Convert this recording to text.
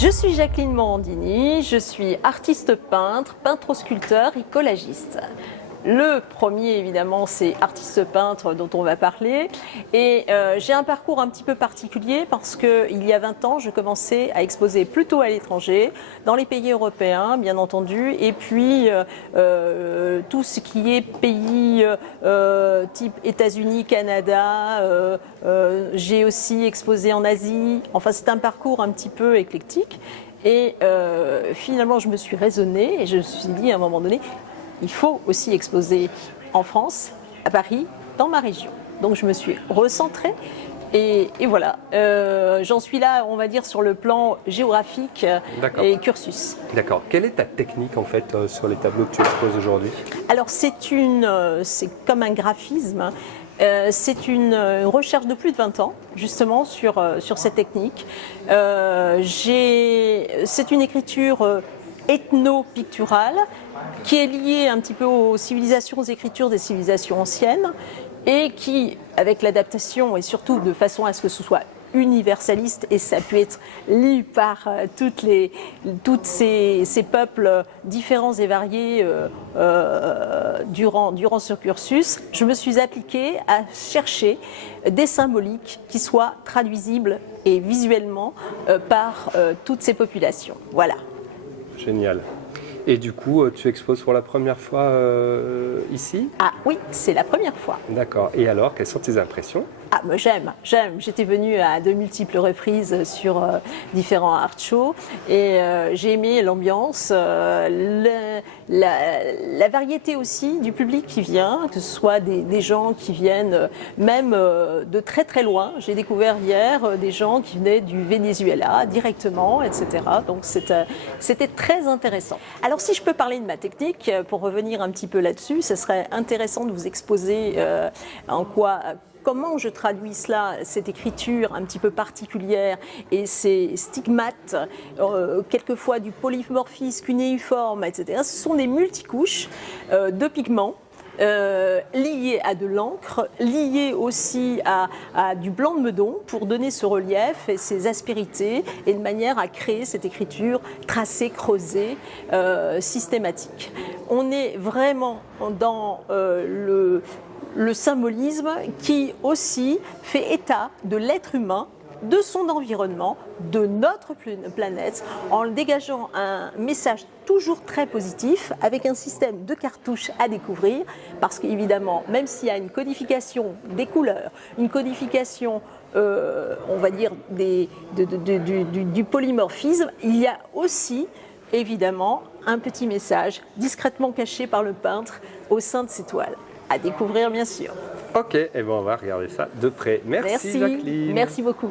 Je suis Jacqueline Morandini, je suis artiste peintre, peintre-sculpteur et collagiste. Le premier, évidemment, c'est artiste peintre dont on va parler. Et j'ai un parcours un petit peu particulier parce qu'il y a 20 ans, je commençais à exposer plutôt à l'étranger, dans les pays européens, bien entendu. Et puis, tout ce qui est pays type États-Unis, Canada. J'ai aussi exposé en Asie. Enfin, c'est un parcours un petit peu éclectique. Et finalement, je me suis raisonnée et je me suis dit à un moment donné, il faut aussi exposer en France, à Paris, dans ma région. Donc je me suis recentrée et voilà. J'en suis là, on va dire, sur le plan géographique et cursus. D'accord. Quelle est ta technique en fait sur les tableaux que tu exposes aujourd'hui? Alors c'est comme un graphisme. C'est une recherche de plus de 20 ans, justement, sur cette technique. C'est une écriture ethno-picturale qui est liée un petit peu aux civilisations, aux écritures des civilisations anciennes et qui, avec l'adaptation et surtout de façon à ce que ce soit universaliste et ça peut être lu par toutes ces peuples différents et variés durant ce cursus, je me suis appliquée à chercher des symboliques qui soient traduisibles et visuellement par toutes ces populations. Voilà. Génial. Et du coup, tu exposes pour la première fois ici? Ah oui, c'est la première fois. D'accord. Et alors, quelles sont tes impressions? Ah, moi j'aime. J'étais venue à de multiples reprises sur différents art shows et j'ai aimé l'ambiance, la variété aussi du public qui vient, que ce soit des gens qui viennent même de très très loin. J'ai découvert hier des gens qui venaient du Venezuela directement, etc. Donc c'était très intéressant. Alors si je peux parler de ma technique, pour revenir un petit peu là-dessus, ce serait intéressant de vous exposer comment je traduis cela, cette écriture un petit peu particulière et ces stigmates, quelquefois du polymorphisme cunéiforme, etc. Ce sont des multicouches de pigments liés à de l'encre, liés aussi à du blanc de Meudon pour donner ce relief et ces aspérités et de manière à créer cette écriture tracée, creusée, systématique. On est vraiment dans le symbolisme qui aussi fait état de l'être humain, de son environnement, de notre planète, en dégageant un message toujours très positif, avec un système de cartouches à découvrir, parce qu'évidemment, même s'il y a une codification des couleurs, une codification, on va dire, du polymorphisme, il y a aussi, évidemment, un petit message discrètement caché par le peintre au sein de ces toiles. À découvrir, bien sûr. Ok, et ben on va regarder ça de près. Merci Jacqueline. Merci beaucoup.